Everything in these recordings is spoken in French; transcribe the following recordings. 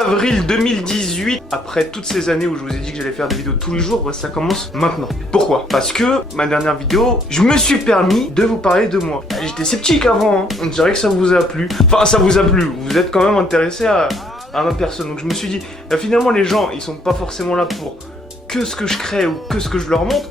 avril 2018, après toutes ces années où je vous ai dit que j'allais faire des vidéos tous les jours, bah, ça commence maintenant. Pourquoi? Parce que ma dernière vidéo, je me suis permis de vous parler de moi. J'étais sceptique avant, hein. On dirait que ça vous a plu. Enfin, ça vous a plu, vous êtes quand même intéressé à ma personne. Donc je me suis dit, finalement les gens, ils sont pas forcément là pour que ce que je crée ou que ce que je leur montre,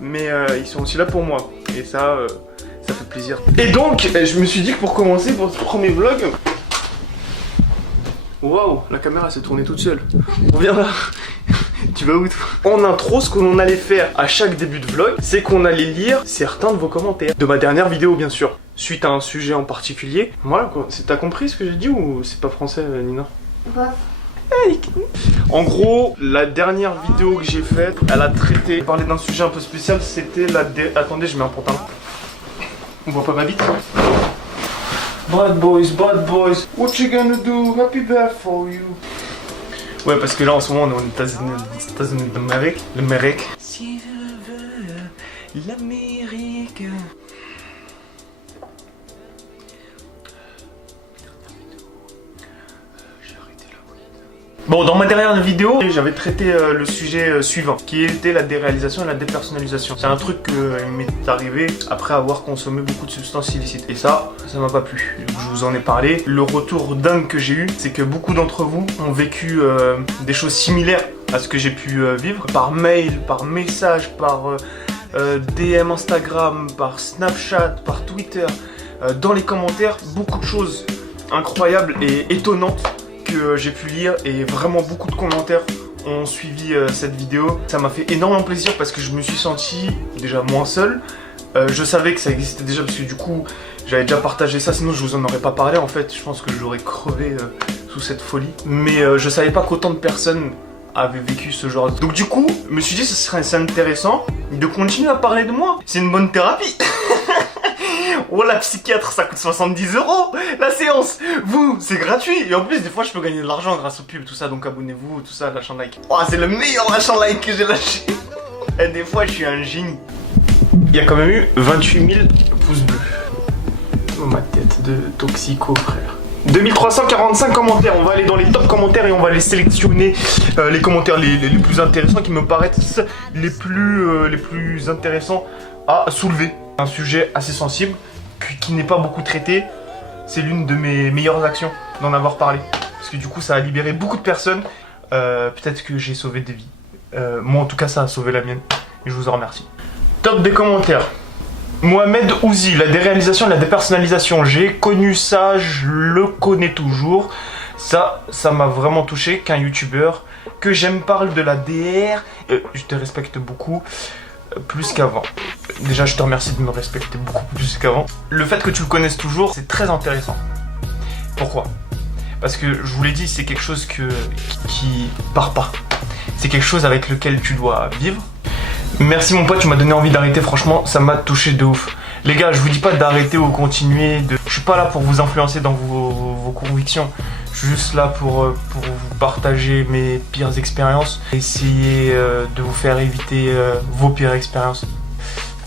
mais ils sont aussi là pour moi. Et ça fait plaisir. Et donc, je me suis dit que pour commencer, pour ce premier vlog... Waouh, la caméra s'est tournée toute seule. Reviens là. Tu vas où toi? En intro, ce que l'on allait faire à chaque début de vlog, c'est qu'on allait lire certains de vos commentaires. De ma dernière vidéo, bien sûr. Suite à un sujet en particulier. Voilà quoi. T'as compris ce que j'ai dit ou c'est pas français, Nina? Ouais. En gros, la dernière vidéo que j'ai faite, elle a parlé d'un sujet un peu spécial, c'était Attendez, je mets un pantalon. On voit pas ma bite? Bad boys, what you gonna do? Happy birthday for you. Ouais, parce que là en ce moment on est aux États-Unis d'Amérique. L'Amérique. Si je veux l'Amérique. Bon, dans ma dernière vidéo, j'avais traité le sujet suivant, qui était la déréalisation et la dépersonnalisation. C'est un truc qui m'est arrivé après avoir consommé beaucoup de substances illicites. Et ça m'a pas plu. Donc, je vous en ai parlé. Le retour dingue que j'ai eu, c'est que beaucoup d'entre vous ont vécu des choses similaires à ce que j'ai pu vivre. Par mail, par message, par DM Instagram, par Snapchat, par Twitter. Dans les commentaires, beaucoup de choses incroyables et étonnantes que j'ai pu lire, et vraiment beaucoup de commentaires ont suivi cette vidéo. Ça m'a fait énormément plaisir parce que je me suis senti déjà moins seul. Je savais que ça existait déjà parce que du coup j'avais déjà partagé ça, sinon je vous en aurais pas parlé en fait. Je pense que j'aurais crevé sous cette folie. Mais je savais pas qu'autant de personnes avaient vécu ce genre de... Donc du coup, je me suis dit que ce serait intéressant de continuer à parler de moi. C'est une bonne thérapie. Oh, la psychiatre, ça coûte 70 €. La séance, vous, c'est gratuit. Et en plus, des fois, je peux gagner de l'argent grâce aux pubs, tout ça. Donc abonnez-vous, tout ça, lâchez un like. Oh, c'est le meilleur lâche un like que j'ai lâché. Et des fois, je suis un génie. Il y a quand même eu 28 000 pouces bleus. Oh, ma tête de toxico, frère. 2345 commentaires. On va aller dans les top commentaires et on va les sélectionner. Les commentaires les plus intéressants qui me paraissent les plus intéressants à soulever. Un sujet assez sensible, qui n'est pas beaucoup traité. C'est l'une de mes meilleures actions d'en avoir parlé. Parce que du coup ça a libéré beaucoup de personnes. Peut-être que j'ai sauvé des vies. Moi en tout cas ça a sauvé la mienne. Et je vous en remercie. Top des commentaires. Mohamed Ouzi, la déréalisation et la dépersonnalisation. J'ai connu ça, je le connais toujours. Ça m'a vraiment touché qu'un youtubeur que j'aime parle de la DR. Je te respecte beaucoup. Plus qu'avant. Déjà je te remercie de me respecter beaucoup plus qu'avant. Le fait que tu le connaisses toujours, c'est très intéressant. Pourquoi? Parce que je vous l'ai dit, c'est quelque chose qui part pas. C'est quelque chose avec lequel tu dois vivre. Merci mon pote, tu m'as donné envie d'arrêter, franchement ça m'a touché de ouf. Les gars, je vous dis pas d'arrêter ou continuer de... Je suis pas là pour vous influencer dans vos convictions. Je suis juste là pour vous partager mes pires expériences. Essayer de vous faire éviter vos pires expériences.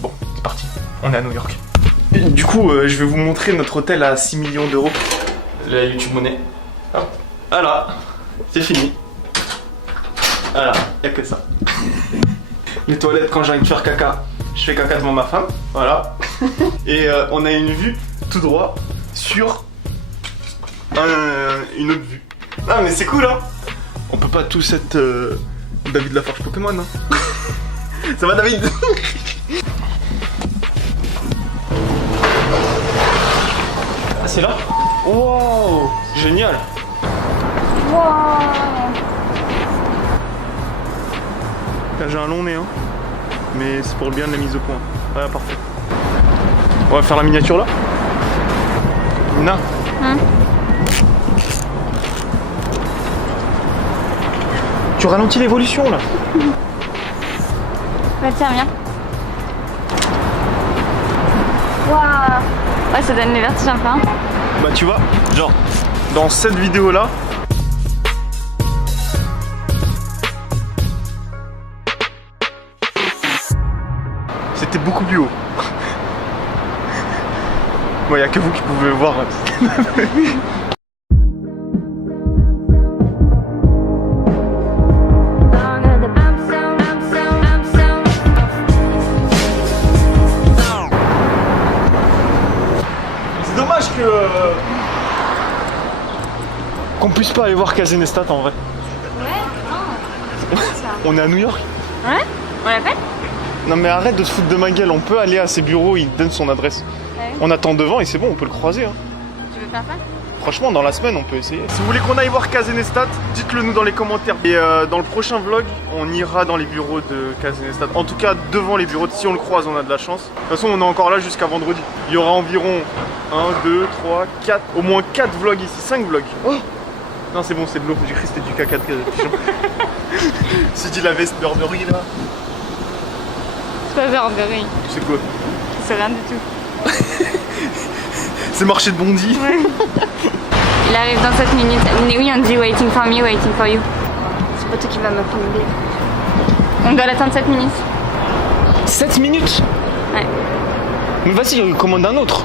Bon, c'est parti. On est à New York. Et du coup, je vais vous montrer notre hôtel à 6 millions €. La YouTube Money. Hop. Voilà. C'est fini. Voilà. Y'a que ça. Les toilettes, quand j'ai envie de faire caca, je fais caca devant ma femme. Voilà. Et on a une vue tout droit sur... une autre vue. Ah mais c'est cool hein. On peut pas tous être David Lafarge Pokémon hein. Ça va David? Ah c'est là? Wow, génial. Wow. Là j'ai un long nez hein. Mais c'est pour le bien de la mise au point. Ouais parfait. On va faire la miniature là. Nina. Tu ralentis l'évolution là. Bah tiens, viens. Waouh. Ouais, ça donne les vertiges un peu. Hein. Bah tu vois, genre, dans cette vidéo là, c'était beaucoup plus haut. Bon, il n'y a que vous qui pouvez le voir. qu'on puisse pas aller voir Kazenestat en vrai. Ouais, non. C'est quoi ça? On est à New York. Ouais? On l'appelle? Non mais arrête de te foutre de ma gueule, on peut aller à ses bureaux, il donne son adresse. Ouais. On attend devant et c'est bon, on peut le croiser. Hein. Tu veux faire ça? Franchement, dans la semaine, on peut essayer. Si vous voulez qu'on aille voir Kazenestat, dites-le nous dans les commentaires. Et dans le prochain vlog, on ira dans les bureaux de Kazenestat. En tout cas, devant les bureaux. Si on le croise, on a de la chance. De toute façon, on est encore là jusqu'à vendredi. Il y aura environ 1, 2, 3, 4, au moins 4 vlogs ici. 5 vlogs. Oh non, c'est bon, c'est de l'eau. J'ai cru que c'était du caca de pigeon. C'est dit la veste Burberry là. C'est pas Burberry. C'est quoi? C'est rien du tout. C'est marché de Bondy. Ouais. Il arrive dans 7 minutes. Oui, on dit waiting for me, waiting for you. C'est pas toi qui va me filmer. On doit l'attendre 7 minutes. 7 minutes? Ouais. Mais vas-y, commande un autre.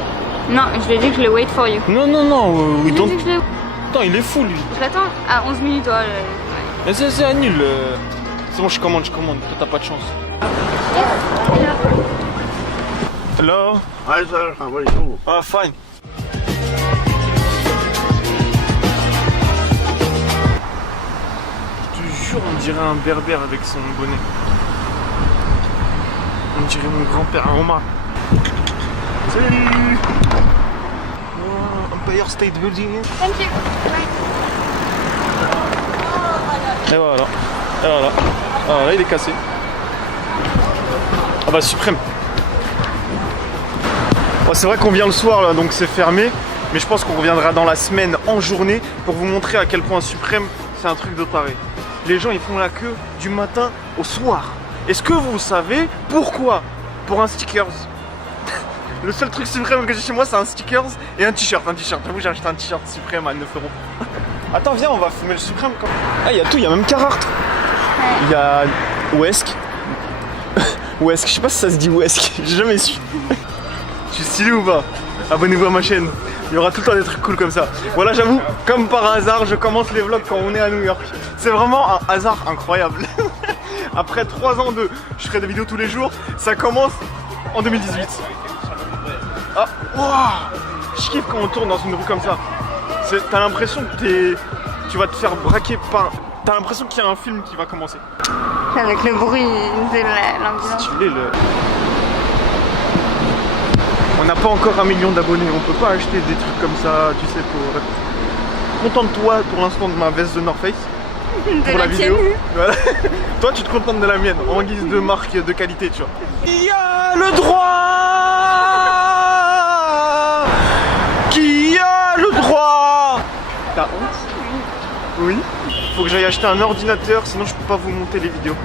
Non, je lui ai dit que je le wait for you. Non, non, non, Je lui ai dit que je le... Attends, il est fou lui. Je l'attends à 11 minutes. Ouais. Mais c'est annule. C'est bon, je commande. Toi, t'as pas de chance. Hello. Hi sir, how are you? Ah, fine. Je te jure, on dirait un berbère avec son bonnet. On dirait mon grand-père, un Omar. Salut. Oh, Empire State Building. Thank you. Et voilà. Et voilà. Ah, là, il est cassé. Ah bah, suprême. Bon, c'est vrai qu'on vient le soir là, donc c'est fermé. Mais je pense qu'on reviendra dans la semaine en journée pour vous montrer à quel point Suprême c'est un truc de taré. Les gens ils font la queue du matin au soir. Est-ce que vous savez pourquoi? Pour un stickers. Le seul truc Suprême que j'ai chez moi c'est un stickers et un t-shirt. J'avoue j'ai acheté un t-shirt Suprême à 9 €. Attends viens on va fumer le Suprême quand même. Ah il y a tout, il y a même Carhartt. Il y a Wesk. Wesk, je sais pas si ça se dit Wesk, j'ai jamais su. Je suis stylé ou pas? Abonnez-vous à ma chaîne, il y aura tout le temps des trucs cool comme ça. Voilà, j'avoue, comme par hasard, je commence les vlogs quand on est à New York. C'est vraiment un hasard incroyable. Après 3 ans de je ferai des vidéos tous les jours, ça commence en 2018. Ah, waouh! Je kiffe quand on tourne dans une rue comme ça. T'as l'impression que tu vas te faire braquer par... T'as l'impression qu'il y a un film qui va commencer. Avec le bruit de l'ambiance. Stylé le... On n'a pas encore 1 million d'abonnés, on peut pas acheter des trucs comme ça, tu sais, pour... Contente-toi pour l'instant de ma veste de North Face, pour la vidéo. Voilà. Toi tu te contentes de la mienne, en guise de marque de qualité, tu vois. Il y a le droit. Qui a le droit? T'as honte? Oui. Faut que j'aille acheter un ordinateur, sinon je peux pas vous monter les vidéos.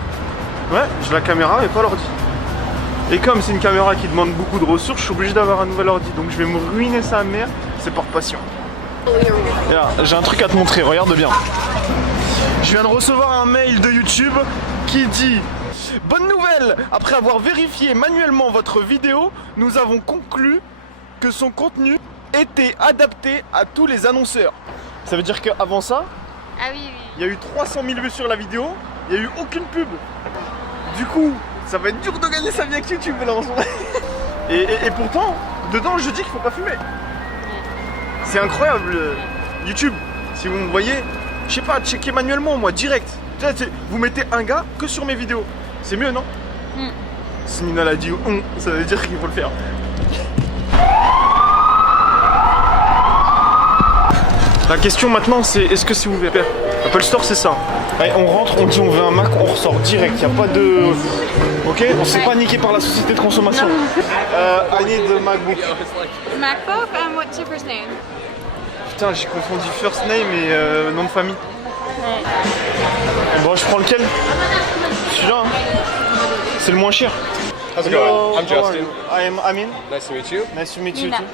Ouais, j'ai la caméra mais pas l'ordi. Et comme c'est une caméra qui demande beaucoup de ressources, je suis obligé d'avoir un nouvel ordi. Donc je vais me ruiner sa mère, c'est par passion. J'ai un truc à te montrer, regarde bien. Je viens de recevoir un mail de YouTube qui dit: bonne nouvelle, après avoir vérifié manuellement votre vidéo, nous avons conclu que son contenu était adapté à tous les annonceurs. Ça veut dire qu'avant ça, Ah oui. il y a eu 300 000 vues sur la vidéo, il n'y a eu aucune pub. Du coup, ça va être dur de gagner sa vie avec YouTube là en ce moment. Et pourtant, dedans je dis qu'il faut pas fumer. C'est incroyable YouTube. Si vous me voyez, je sais pas, checkez manuellement moi, direct. Vous mettez un gars que sur mes vidéos. C'est mieux non? Si Nina l'a dit ça veut dire qu'il faut le faire. La question maintenant c'est est-ce que c'est ouvert? Apple Store c'est ça. Allez, on rentre, on dit on veut un Mac, on ressort direct, y a pas de... Ok? On s'est pas niqué par la société de consommation. I need a MacBook. MacBook, and what's your first name? Putain, j'ai confondu first name et nom de famille. Bon, je prends lequel? Celui-là, hein. C'est le moins cher. How's it going? I'm Justin. I am Amin. Nice to meet you. Nice to meet you Nina. too.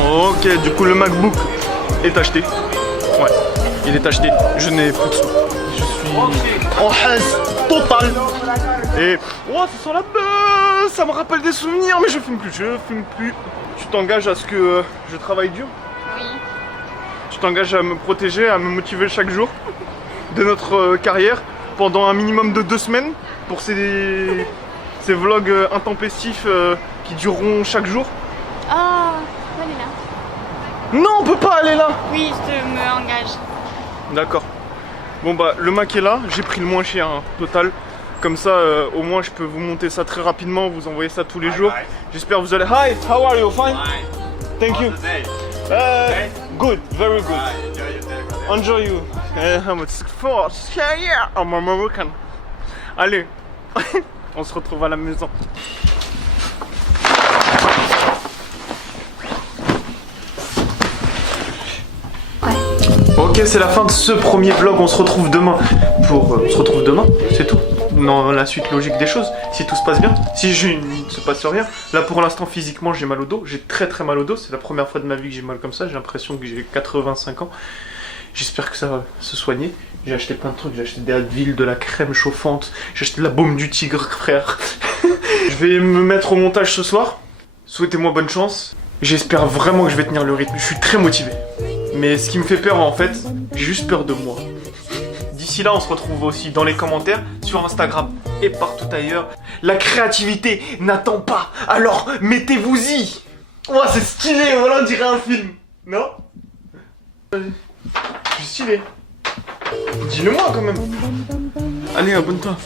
Ok, du coup le MacBook est acheté. Ouais, il est acheté. Je n'ai plus de sous. Je suis en haisse totale. Et oh, ça sent la buzz. Ça me rappelle des souvenirs, mais je fume plus. Je fume plus. Tu t'engages à ce que je travaille dur? Oui. Tu t'engages à me protéger, à me motiver chaque jour de notre carrière pendant un minimum de 2 semaines pour ces vlogs intempestifs qui dureront chaque jour. Oh, voilà. Non, on peut pas aller là. Oui, je me engage. D'accord. Bon bah le Mac est là, j'ai pris le moins cher hein, total. Comme ça au moins je peux vous monter ça très rapidement, vous envoyer ça tous les jours. J'espère que vous allez... Hi, how are you? Fine? Thank you. Good, very good. Enjoy you. I'm American. Allez, on se retrouve à la maison. Ok, c'est la fin de ce premier vlog. On se retrouve demain pour... on se retrouve demain, c'est tout. Dans la suite logique des choses, si tout se passe bien. Si il ne se passe rien. Là pour l'instant physiquement j'ai mal au dos. J'ai très très mal au dos. C'est la première fois de ma vie que j'ai mal comme ça. J'ai l'impression que j'ai 85 ans. J'espère que ça va se soigner. J'ai acheté plein de trucs. J'ai acheté des Advil, de la crème chauffante. J'ai acheté de la baume du tigre, frère. Je vais me mettre au montage ce soir. Souhaitez-moi bonne chance. J'espère vraiment que je vais tenir le rythme. Je suis très motivé. Mais ce qui me fait peur en fait, j'ai juste peur de moi. D'ici là, on se retrouve aussi dans les commentaires, sur Instagram et partout ailleurs. La créativité n'attend pas, alors mettez-vous-y. Oh, c'est stylé, voilà, on dirait un film. Non? Je suis stylé. Dis-le-moi quand même. Allez, abonne-toi.